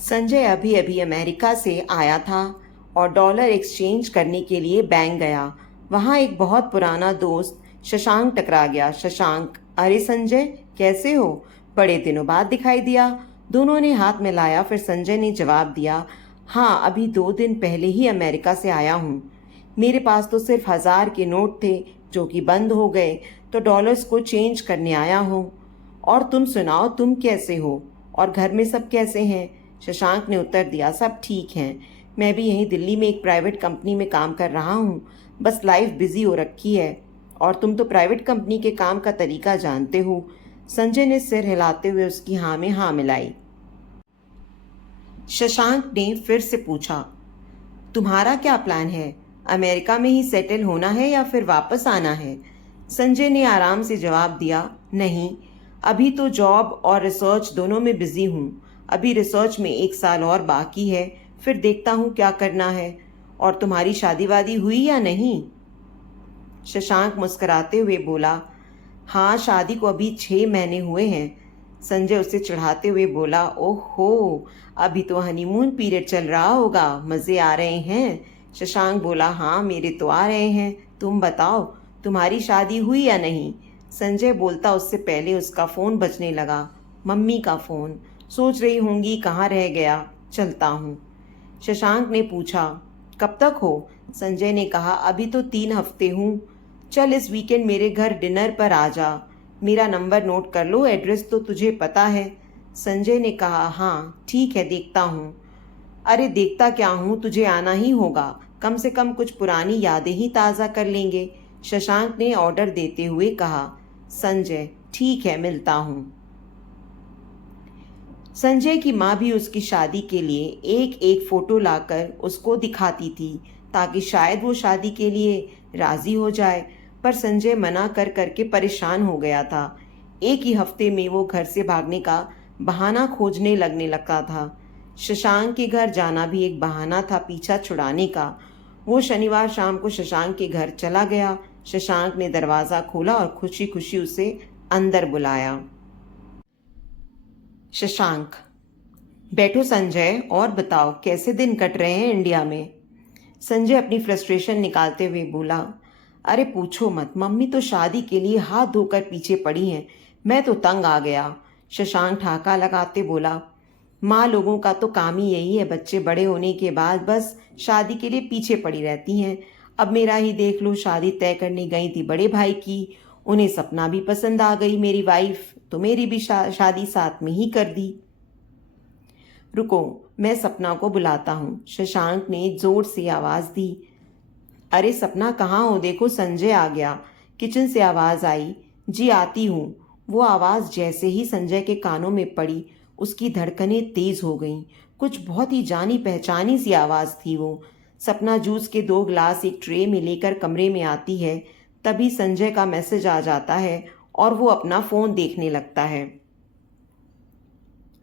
संजय अभी अभी अमेरिका से आया था और डॉलर एक्सचेंज करने के लिए बैंक गया। वहाँ एक बहुत पुराना दोस्त शशांक टकरा गया। शशांक, अरे संजय, कैसे हो? बड़े दिनों बाद दिखाई दिया। दोनों ने हाथ मिलाया। फिर संजय ने जवाब दिया, हाँ, अभी 2 दिन पहले ही अमेरिका से आया हूँ। मेरे पास तो सिर्फ 1000 के नोट थे जो कि बंद हो गए, तो डॉलर्स को चेंज करने आया हूँ। और तुम सुनाओ, तुम कैसे हो और घर में सब कैसे हैं? शशांक ने उत्तर दिया, सब ठीक हैं। मैं भी यहीं दिल्ली में एक प्राइवेट कंपनी में काम कर रहा हूँ। बस लाइफ बिजी हो रखी है। और तुम तो प्राइवेट कंपनी के काम का तरीका जानते हो। संजय ने सिर हिलाते हुए उसकी हाँ में हाँ मिलाई। शशांक ने फिर से पूछा, तुम्हारा क्या प्लान है? अमेरिका में ही सेटल होना है या फिर वापस आना है? संजय ने आराम से जवाब दिया, नहीं, अभी तो जॉब और रिसर्च दोनों में बिजी हूँ। अभी रिसर्च में 1 साल और बाकी है, फिर देखता हूँ क्या करना है। और तुम्हारी शादी वादी हुई या नहीं? शशांक मुस्कुराते हुए बोला, हाँ, शादी को अभी 6 महीने हुए हैं। संजय उसे चिढ़ाते हुए बोला, ओहो, अभी तो हनीमून पीरियड चल रहा होगा, मज़े आ रहे हैं। शशांक बोला, हाँ, मेरे तो आ रहे हैं। तुम बताओ, तुम्हारी शादी हुई या नहीं? संजय बोलता उससे पहले उसका फ़ोन बजने लगा। मम्मी का फ़ोन। सोच रही होंगी कहाँ रह गया, चलता हूँ। शशांक ने पूछा, कब तक हो? संजय ने कहा, अभी तो 3 हफ्ते हूँ। चल इस वीकेंड मेरे घर डिनर पर आ जा। मेरा नंबर नोट कर लो, एड्रेस तो तुझे पता है। संजय ने कहा, हाँ ठीक है, देखता हूँ। अरे देखता क्या हूँ, तुझे आना ही होगा। कम से कम कुछ पुरानी यादें ही ताज़ा कर लेंगे। शशांक ने ऑर्डर देते हुए कहा। संजय, ठीक है, मिलता हूँ। संजय की माँ भी उसकी शादी के लिए एक एक फोटो लाकर उसको दिखाती थी ताकि शायद वो शादी के लिए राजी हो जाए। पर संजय मना कर करके परेशान हो गया था। एक ही हफ्ते में वो घर से भागने का बहाना खोजने लगने लगा था। शशांक के घर जाना भी एक बहाना था पीछा छुड़ाने का। वो शनिवार शाम को शशांक के घर चला गया। शशांक ने दरवाज़ा खोला और खुशी खुशी उसे अंदर बुलाया। शशांक, बैठो संजय, और बताओ कैसे दिन कट रहे हैं इंडिया में? संजय अपनी फ्रस्ट्रेशन निकालते हुए बोला, अरे पूछो मत, मम्मी तो शादी के लिए हाथ धोकर पीछे पड़ी हैं। मैं तो तंग आ गया। शशांक ठहाका लगाते बोला, माँ लोगों का तो काम ही यही है, बच्चे बड़े होने के बाद बस शादी के लिए पीछे पड़ी रहती हैं। अब मेरा ही देख लो, शादी तय करने गई थी बड़े भाई की, उन्हें सपना भी पसंद आ गई मेरी वाइफ, तो मेरी भी शादी साथ में ही कर दी। रुको, मैं सपना को बुलाता हूँ, शशांक ने जोर से आवाज दी। अरे सपना, कहाँ हो? देखो संजय आ गया। किचन से आवाज आई। जी आती हूँ। वो आवाज जैसे ही संजय के कानों में पड़ी, उसकी धड़कनें तेज हो गईं। कुछ बहुत ही जानी पहचानी सी आवाज थी वो। सपना जूस के 2 गिलास एक ट्रे में लेकर कमरे में आती है। तभी संजय का मैसेज आ जाता है और वो अपना फोन देखने लगता है।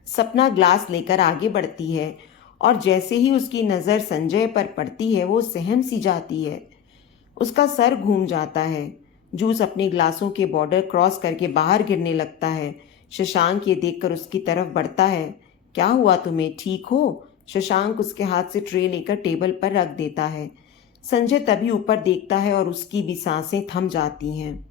सपना ग्लास लेकर आगे बढ़ती है और जैसे ही उसकी नज़र संजय पर पड़ती है वो सहम सी जाती है। उसका सर घूम जाता है। जूस अपने ग्लासों के बॉर्डर क्रॉस करके बाहर गिरने लगता है। शशांक ये देखकर उसकी तरफ बढ़ता है। क्या हुआ तुम्हें, ठीक हो? शशांक उसके हाथ से ट्रे लेकर टेबल पर रख देता है। संजय तभी ऊपर देखता है और उसकी भी सांसें थम जाती हैं।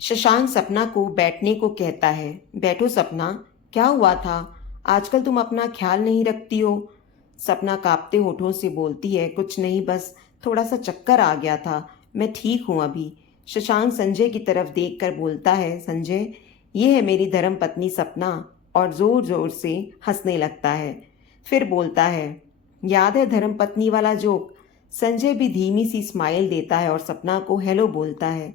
शशांक सपना को बैठने को कहता है। बैठो सपना, क्या हुआ था? आजकल तुम अपना ख्याल नहीं रखती हो। सपना कांपते होठों से बोलती है, कुछ नहीं, बस थोड़ा सा चक्कर आ गया था, मैं ठीक हूँ अभी। शशांक संजय की तरफ देख कर बोलता है, संजय, ये है मेरी धर्म पत्नी सपना, और जोर जोर से हंसने लगता है। फिर बोलता है, याद है धर्म पत्नी वाला जोक? संजय भी धीमी सी स्माइल देता है और सपना को हेलो बोलता है।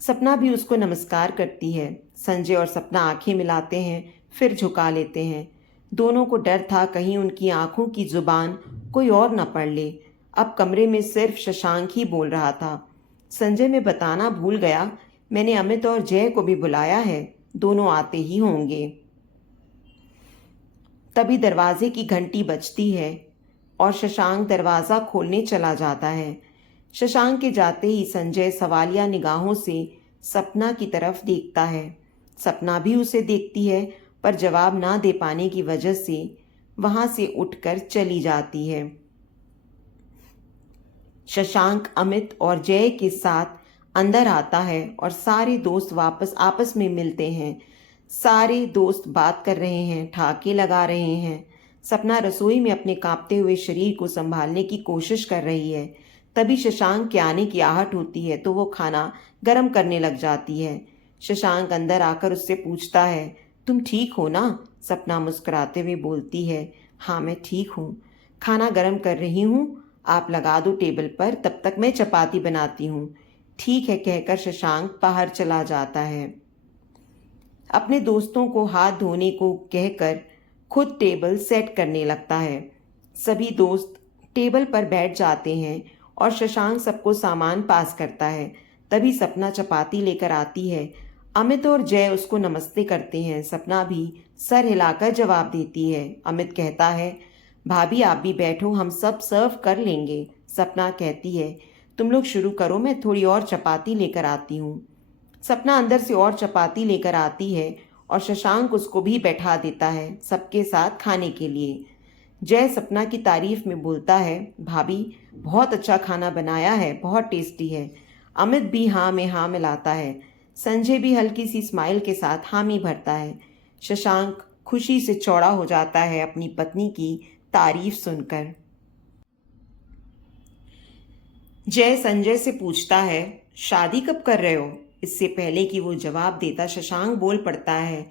सपना भी उसको नमस्कार करती है। संजय और सपना आंखें मिलाते हैं, फिर झुका लेते हैं। दोनों को डर था कहीं उनकी आंखों की जुबान कोई और न पढ़ ले। अब कमरे में सिर्फ शशांक ही बोल रहा था। संजय, मैं बताना भूल गया, मैंने अमित और जय को भी बुलाया है, दोनों आते ही होंगे। तभी दरवाजे की घंटी बजती है और शशांक दरवाज़ा खोलने चला जाता है। शशांक के जाते ही संजय सवालिया निगाहों से सपना की तरफ देखता है। सपना भी उसे देखती है, पर जवाब ना दे पाने की वजह से वहां से उठकर चली जाती है। शशांक अमित और जय के साथ अंदर आता है और सारे दोस्त वापस आपस में मिलते हैं। सारे दोस्त बात कर रहे हैं, ठहाके लगा रहे हैं। सपना रसोई में अपने कांपते हुए शरीर को संभालने की कोशिश कर रही है। तभी शशांक के आने की आहट होती है तो वो खाना गर्म करने लग जाती है। शशांक अंदर आकर उससे पूछता है, तुम ठीक हो ना? सपना मुस्कुराते हुए बोलती है, हाँ मैं ठीक हूँ। खाना गर्म कर रही हूँ, आप लगा दो टेबल पर, तब तक मैं चपाती बनाती हूँ। ठीक है कहकर शशांक बाहर चला जाता है। अपने दोस्तों को हाथ धोने को कहकर खुद टेबल सेट करने लगता है। सभी दोस्त टेबल पर बैठ जाते हैं और शशांक सबको सामान पास करता है। तभी सपना चपाती लेकर आती है। अमित और जय उसको नमस्ते करते हैं। सपना भी सर हिलाकर जवाब देती है। अमित कहता है, भाभी आप भी बैठो, हम सब सर्व कर लेंगे। सपना कहती है, तुम लोग शुरू करो, मैं थोड़ी और चपाती लेकर आती हूँ। सपना अंदर से और चपाती लेकर आती है और शशांक उसको भी बैठा देता है सबके साथ खाने के लिए। जय सपना की तारीफ में बोलता है, भाभी बहुत अच्छा खाना बनाया है, बहुत टेस्टी है। अमित भी हाँ में हाँ मिलाता है। संजय भी हल्की सी स्माइल के साथ हामी भरता है। शशांक खुशी से चौड़ा हो जाता है अपनी पत्नी की तारीफ सुनकर। जय संजय से पूछता है, शादी कब कर रहे हो? इससे पहले कि वो जवाब देता शशांक बोल पड़ता है,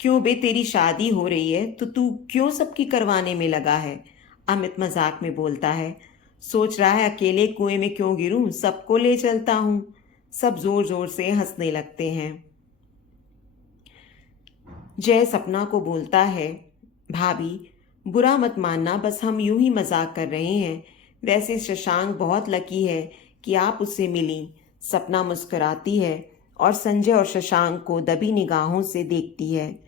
क्यों बे, तेरी शादी हो रही है तो तू क्यों सबकी करवाने में लगा है? अमित मजाक में बोलता है, सोच रहा है अकेले कुएं में क्यों गिरूं, सबको ले चलता हूं। सब जोर जोर से हंसने लगते हैं। जय सपना को बोलता है, भाभी बुरा मत मानना, बस हम यूं ही मजाक कर रहे हैं। वैसे शशांक बहुत लकी है कि आप उससे मिली। सपना मुस्कुराती है और संजय और शशांक को दबी निगाहों से देखती है।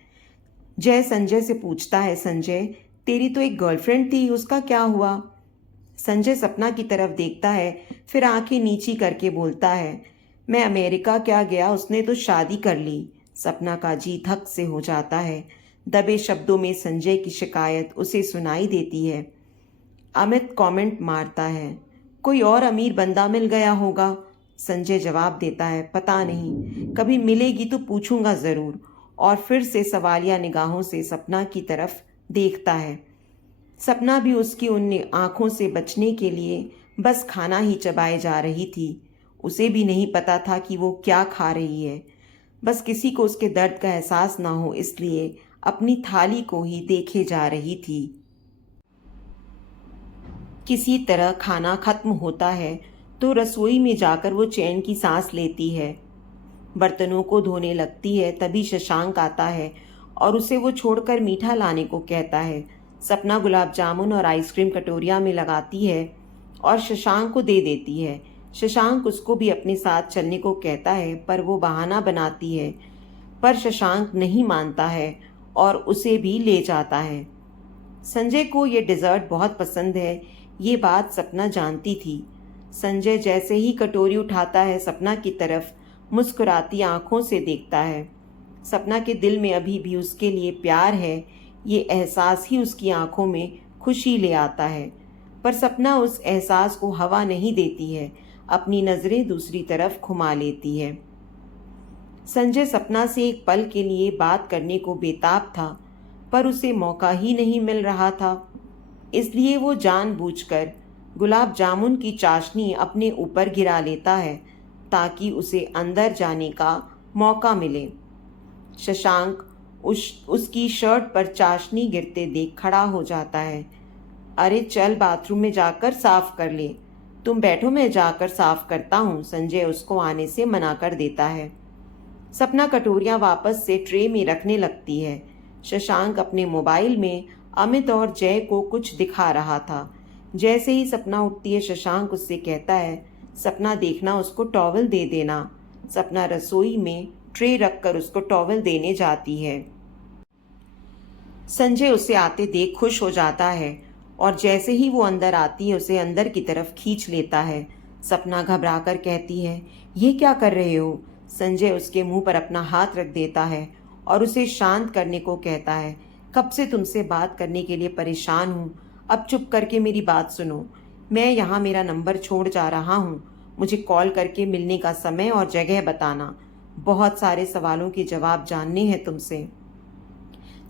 जय संजय से पूछता है, संजय तेरी तो एक गर्लफ्रेंड थी, उसका क्या हुआ? संजय सपना की तरफ देखता है, फिर आंखें नीची करके बोलता है, मैं अमेरिका क्या गया, उसने तो शादी कर ली। सपना का जी धक से हो जाता है। दबे शब्दों में संजय की शिकायत उसे सुनाई देती है। अमित कमेंट मारता है, कोई और अमीर बंदा मिल गया होगा। संजय जवाब देता है, पता नहीं, कभी मिलेगी तो पूछूंगा ज़रूर। और फिर से सवालिया निगाहों से सपना की तरफ देखता है। सपना भी उसकी उन आंखों से बचने के लिए बस खाना ही चबाए जा रही थी। उसे भी नहीं पता था कि वो क्या खा रही है। बस किसी को उसके दर्द का एहसास ना हो इसलिए अपनी थाली को ही देखे जा रही थी। किसी तरह खाना खत्म होता है तो रसोई में जाकर वो चैन की सांस लेती है। बर्तनों को धोने लगती है तभी शशांक आता है और उसे वो छोड़कर मीठा लाने को कहता है। सपना गुलाब जामुन और आइसक्रीम कटोरिया में लगाती है और शशांक को दे देती है। शशांक उसको भी अपने साथ चलने को कहता है पर वो बहाना बनाती है, पर शशांक नहीं मानता है और उसे भी ले जाता है। संजय को ये डिज़र्ट बहुत पसंद है, ये बात सपना जानती थी। संजय जैसे ही कटोरी उठाता है सपना की तरफ मुस्कुराती आंखों से देखता है। सपना के दिल में अभी भी उसके लिए प्यार है, ये एहसास ही उसकी आंखों में खुशी ले आता है। पर सपना उस एहसास को हवा नहीं देती है, अपनी नज़रें दूसरी तरफ घुमा लेती है। संजय सपना से एक पल के लिए बात करने को बेताब था, पर उसे मौका ही नहीं मिल रहा था। इसलिए वो जानबूझकर गुलाब जामुन की चाशनी अपने ऊपर गिरा लेता है ताकि उसे अंदर जाने का मौका मिले। शशांक उसकी शर्ट पर चाशनी गिरते देख खड़ा हो जाता है। अरे चल बाथरूम में जाकर साफ कर ले। तुम बैठो, मैं जाकर साफ करता हूँ। संजय उसको आने से मना कर देता है। सपना कटोरियाँ वापस से ट्रे में रखने लगती है। शशांक अपने मोबाइल में अमित और जय को कुछ दिखा रहा था। जैसे ही सपना उठती है शशांक उससे कहता है, सपना देखना उसको टॉवल दे देना। सपना रसोई में ट्रे रखकर उसको टॉवल देने जाती है। संजय उसे आते देख खुश हो जाता है और जैसे ही वो अंदर आती है उसे अंदर की तरफ खींच लेता है। सपना घबराकर कहती है, ये क्या कर रहे हो? संजय उसके मुंह पर अपना हाथ रख देता है और उसे शांत करने को कहता है। कब से तुमसे बात करने के लिए परेशान हूँ। अब चुप करके मेरी बात सुनो। मैं यहाँ मेरा नंबर छोड़ जा रहा हूँ। मुझे कॉल करके मिलने का समय और जगह बताना। बहुत सारे सवालों के जवाब जानने हैं तुमसे।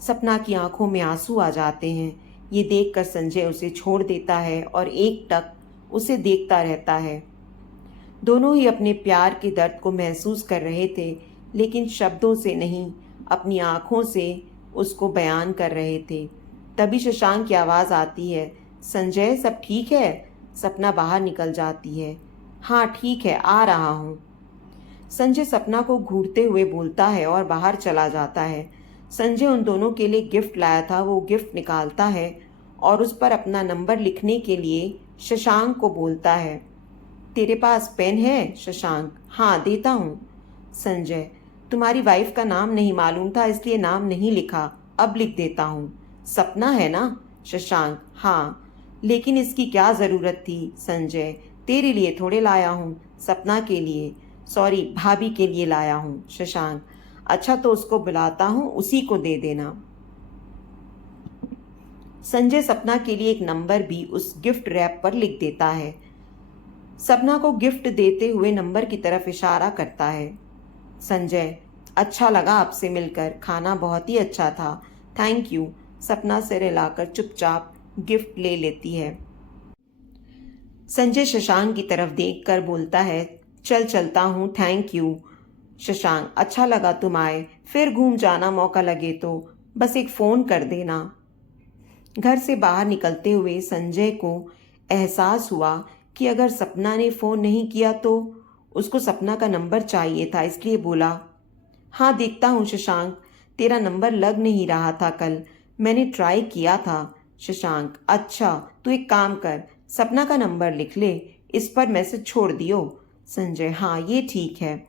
सपना की आंखों में आंसू आ जाते हैं। ये देखकर संजय उसे छोड़ देता है और एक टक उसे देखता रहता है। दोनों ही अपने प्यार के दर्द को महसूस कर रहे थे, लेकिन शब्दों से नहीं, अपनी आंखों से उसको बयान कर रहे थे। तभी शशांक की आवाज़ आती है, संजय सब ठीक है? सपना बाहर निकल जाती है। हाँ ठीक है, आ रहा हूँ। संजय सपना को घूरते हुए बोलता है और बाहर चला जाता है। संजय उन दोनों के लिए गिफ्ट लाया था, वो गिफ्ट निकालता है और उस पर अपना नंबर लिखने के लिए शशांक को बोलता है। तेरे पास पेन है शशांक? हाँ देता हूँ। संजय, तुम्हारी वाइफ का नाम नहीं मालूम था इसलिए नाम नहीं लिखा, अब लिख देता हूँ। सपना है ना? शशांक, हाँ। लेकिन इसकी क्या ज़रूरत थी? संजय, तेरे लिए थोड़े लाया हूँ, सपना के लिए, सॉरी भाभी के लिए लाया हूँ। शशांक, अच्छा तो उसको बुलाता हूँ, उसी को दे देना। संजय सपना के लिए एक नंबर भी उस गिफ्ट रैप पर लिख देता है। सपना को गिफ्ट देते हुए नंबर की तरफ इशारा करता है। संजय, अच्छा लगा आपसे मिलकर, खाना बहुत ही अच्छा था, थैंक यू। सपना सिर हिलाकर चुपचाप गिफ्ट ले लेती है। संजय शशांक की तरफ देखकर बोलता है, चल चलता हूँ, थैंक यू। शशांक, अच्छा लगा तुम आए, फिर घूम जाना मौका लगे तो, बस एक फ़ोन कर देना। घर से बाहर निकलते हुए संजय को एहसास हुआ कि अगर सपना ने फ़ोन नहीं किया तो उसको सपना का नंबर चाहिए था, इसलिए बोला, हाँ देखता हूँ शशांक, तेरा नंबर लग नहीं रहा था कल, मैंने ट्राई किया था। शशांक, अच्छा तू एक काम कर, सपना का नंबर लिख ले, इस पर मैसेज छोड़ दियो। संजय, हाँ ये ठीक है।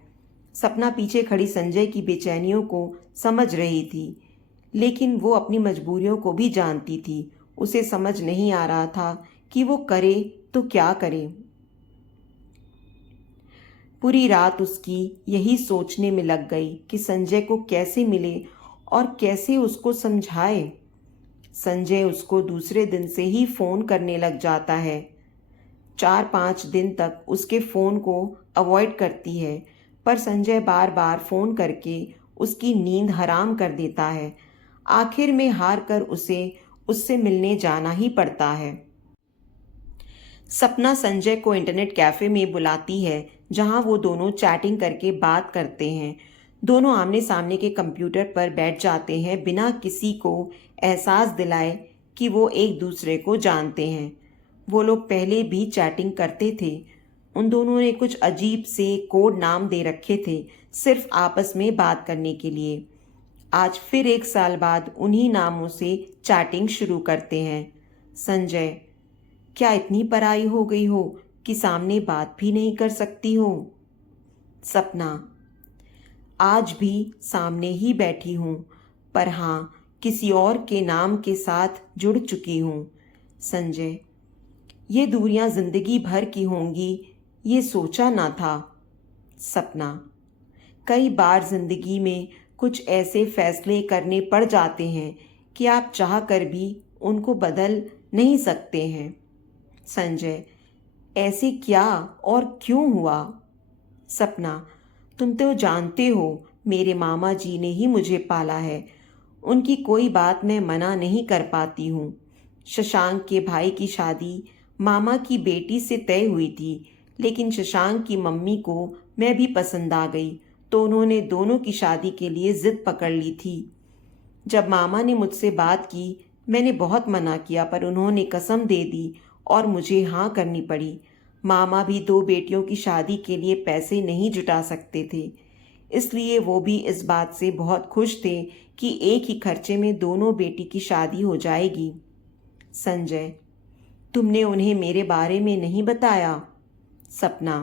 सपना पीछे खड़ी संजय की बेचैनियों को समझ रही थी, लेकिन वो अपनी मजबूरियों को भी जानती थी। उसे समझ नहीं आ रहा था कि वो करे तो क्या करे। पूरी रात उसकी यही सोचने में लग गई कि संजय को कैसे मिले और कैसे उसको समझाए। संजय उसको दूसरे दिन से ही फ़ोन करने लग जाता है। 4-5 दिन तक उसके फ़ोन को अवॉइड करती है, पर संजय बार बार फ़ोन करके उसकी नींद हराम कर देता है। आखिर में हार कर उसे उससे मिलने जाना ही पड़ता है। सपना संजय को इंटरनेट कैफ़े में बुलाती है, जहां वो दोनों चैटिंग करके बात करते हैं। दोनों आमने सामने के कंप्यूटर पर बैठ जाते हैं, बिना किसी को एहसास दिलाए कि वो एक दूसरे को जानते हैं। वो लोग पहले भी चैटिंग करते थे। उन दोनों ने कुछ अजीब से कोड नाम दे रखे थे, सिर्फ आपस में बात करने के लिए। आज फिर 1 साल बाद उन्हीं नामों से चैटिंग शुरू करते हैं। संजय, क्या इतनी पराई हो गई हो कि सामने बात भी नहीं कर सकती हो? सपना, आज भी सामने ही बैठी हूँ, पर हाँ किसी और के नाम के साथ जुड़ चुकी हूँ। संजय, ये दूरियां जिंदगी भर की होंगी, ये सोचा ना था। सपना, कई बार जिंदगी में कुछ ऐसे फैसले करने पड़ जाते हैं कि आप चाह कर भी उनको बदल नहीं सकते हैं। संजय, ऐसे क्या और क्यों हुआ? सपना, तुम तो जानते हो मेरे मामा जी ने ही मुझे पाला है, उनकी कोई बात मैं मना नहीं कर पाती हूँ। शशांक के भाई की शादी मामा की बेटी से तय हुई थी, लेकिन शशांक की मम्मी को मैं भी पसंद आ गई, तो उन्होंने दोनों की शादी के लिए ज़िद पकड़ ली थी। जब मामा ने मुझसे बात की, मैंने बहुत मना किया, पर उन्होंने कसम दे दी और मुझे हाँ करनी पड़ी। मामा भी 2 बेटियों की शादी के लिए पैसे नहीं जुटा सकते थे, इसलिए वो भी इस बात से बहुत खुश थे कि एक ही खर्चे में दोनों बेटी की शादी हो जाएगी। संजय, तुमने उन्हें मेरे बारे में नहीं बताया? सपना,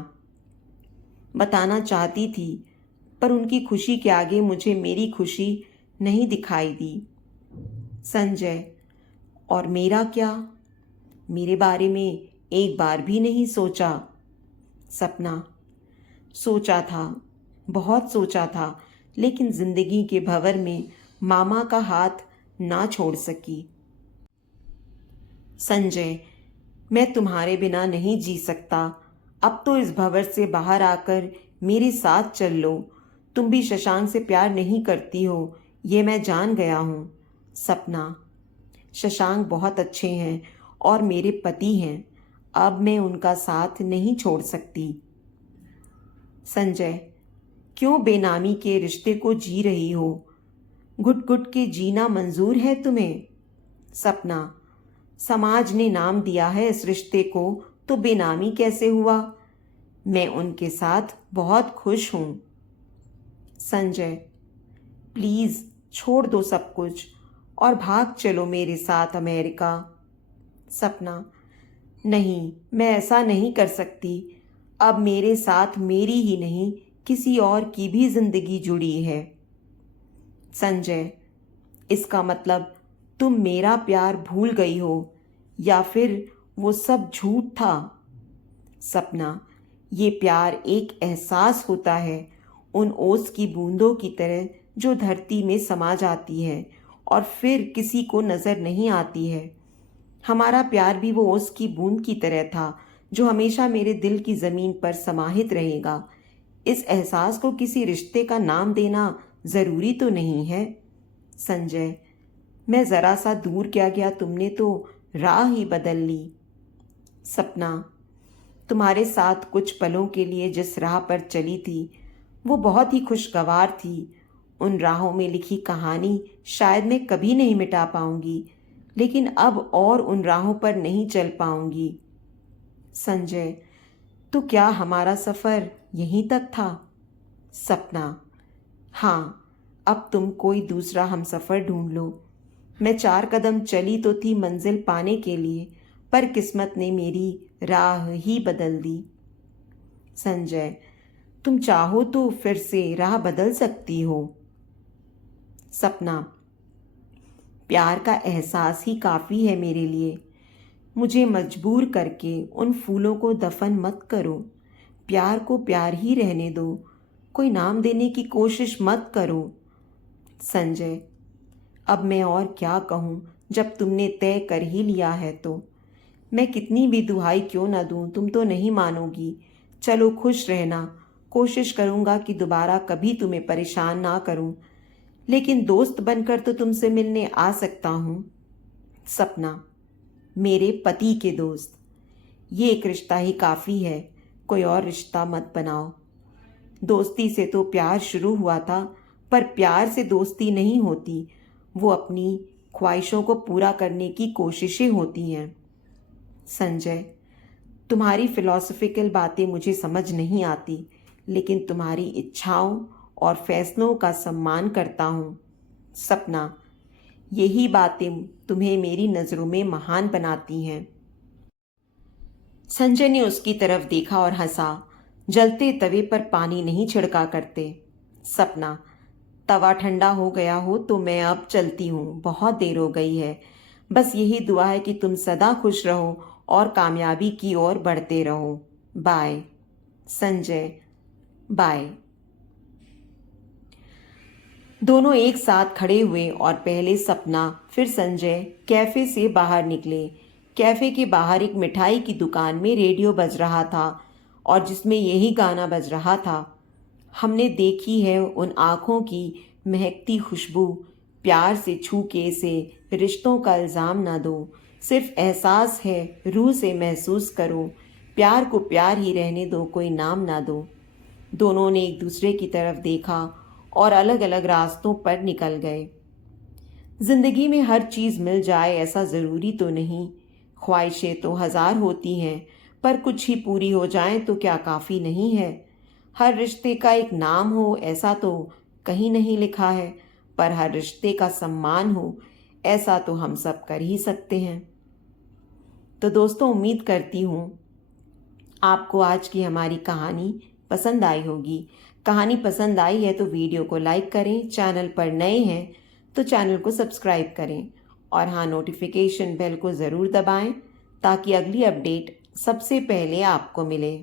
बताना चाहती थी, पर उनकी खुशी के आगे मुझे मेरी खुशी नहीं दिखाई दी। संजय, और मेरा क्या? मेरे बारे में एक बार भी नहीं सोचा? सपना, सोचा था, बहुत सोचा था, लेकिन जिंदगी के भंवर में मामा का हाथ ना छोड़ सकी। संजय, मैं तुम्हारे बिना नहीं जी सकता। अब तो इस भंवर से बाहर आकर मेरे साथ चल लो। तुम भी शशांक से प्यार नहीं करती हो, ये मैं जान गया हूँ। सपना, शशांक बहुत अच्छे हैं और मेरे पति हैं। अब मैं उनका साथ नहीं छोड़ सकती। संजय, क्यों बेनामी के रिश्ते को जी रही हो? घुट घुट के जीना मंजूर है तुम्हें? सपना, समाज ने नाम दिया है इस रिश्ते को, तो बेनामी कैसे हुआ? मैं उनके साथ बहुत खुश हूं। संजय, प्लीज छोड़ दो सब कुछ और भाग चलो मेरे साथ अमेरिका। सपना, नहीं, मैं ऐसा नहीं कर सकती। अब मेरे साथ मेरी ही नहीं किसी और की भी जिंदगी जुड़ी है। संजय, इसका मतलब तुम मेरा प्यार भूल गई हो या फिर वो सब झूठ था? सपना, ये प्यार एक एहसास होता है, उन ओस की बूंदों की तरह जो धरती में समा जाती है और फिर किसी को नजर नहीं आती है। हमारा प्यार भी वो ओस की बूंद की तरह था जो हमेशा मेरे दिल की जमीन पर समाहित रहेगा। इस एहसास को किसी रिश्ते का नाम देना जरूरी तो नहीं है। संजय, मैं जरा सा दूर क्या गया, तुमने तो राह ही बदल ली। सपना, तुम्हारे साथ कुछ पलों के लिए जिस राह पर चली थी वो बहुत ही खुशगवार थी। उन राहों में लिखी कहानी शायद मैं कभी नहीं मिटा पाऊंगी, लेकिन अब और उन राहों पर नहीं चल पाऊंगी। संजय, तो क्या हमारा सफ़र यहीं तक था? सपना, हाँ, अब तुम कोई दूसरा हमसफ़र ढूंढ लो। मैं 4 कदम चली तो थी मंजिल पाने के लिए, पर किस्मत ने मेरी राह ही बदल दी। संजय, तुम चाहो तो फिर से राह बदल सकती हो। सपना, प्यार का एहसास ही काफ़ी है मेरे लिए। मुझे मजबूर करके उन फूलों को दफन मत करो। प्यार को प्यार ही रहने दो, कोई नाम देने की कोशिश मत करो। संजय, अब मैं और क्या कहूँ जब तुमने तय कर ही लिया है तो। मैं कितनी भी दुहाई क्यों ना दूँ, तुम तो नहीं मानोगी। चलो खुश रहना, कोशिश करूँगा कि दोबारा कभी तुम्हें परेशान ना करूँ, लेकिन दोस्त बनकर तो तुमसे मिलने आ सकता हूँ। सपना, मेरे पति के दोस्त, ये एक रिश्ता ही काफ़ी है, कोई और रिश्ता मत बनाओ। दोस्ती से तो प्यार शुरू हुआ था, पर प्यार से दोस्ती नहीं होती, वो अपनी ख्वाहिशों को पूरा करने की कोशिशें होती हैं। संजय, तुम्हारी फिलॉसफिकल बातें मुझे समझ नहीं आती, लेकिन तुम्हारी इच्छाओं और फैसलों का सम्मान करता हूँ। सपना, यही बातें तुम्हें मेरी नज़रों में महान बनाती हैं। संजय ने उसकी तरफ देखा और हंसा। जलते तवे पर पानी नहीं छिड़का करते। सपना, तवा ठंडा हो गया हो तो मैं अब चलती हूँ, बहुत देर हो गई है। बस यही दुआ है कि तुम सदा खुश रहो और कामयाबी की ओर बढ़ते रहो। बाय। संजय, बाय। दोनों एक साथ खड़े हुए और पहले सपना फिर संजय कैफे से बाहर निकले। कैफे के बाहर एक मिठाई की दुकान में रेडियो बज रहा था और जिसमें यही गाना बज रहा था, हमने देखी है उन आँखों की महकती खुशबू, प्यार से छू के से रिश्तों का इल्ज़ाम ना दो, सिर्फ एहसास है रूह से महसूस करो, प्यार को प्यार ही रहने दो, कोई नाम ना दो। दोनों ने एक दूसरे की तरफ देखा और अलग अलग रास्तों पर निकल गए। जिंदगी में हर चीज़ मिल जाए ऐसा ज़रूरी तो नहीं। ख्वाहिशें तो 1000 होती हैं, पर कुछ ही पूरी हो जाएं तो क्या काफ़ी नहीं है? हर रिश्ते का एक नाम हो ऐसा तो कहीं नहीं लिखा है, पर हर रिश्ते का सम्मान हो ऐसा तो हम सब कर ही सकते हैं। तो दोस्तों, उम्मीद करती हूँ आपको आज की हमारी कहानी पसंद आई होगी। कहानी पसंद आई है तो वीडियो को लाइक करें, चैनल पर नए हैं तो चैनल को सब्सक्राइब करें और हाँ, नोटिफिकेशन बेल को ज़रूर दबाएं ताकि अगली अपडेट सबसे पहले आपको मिले।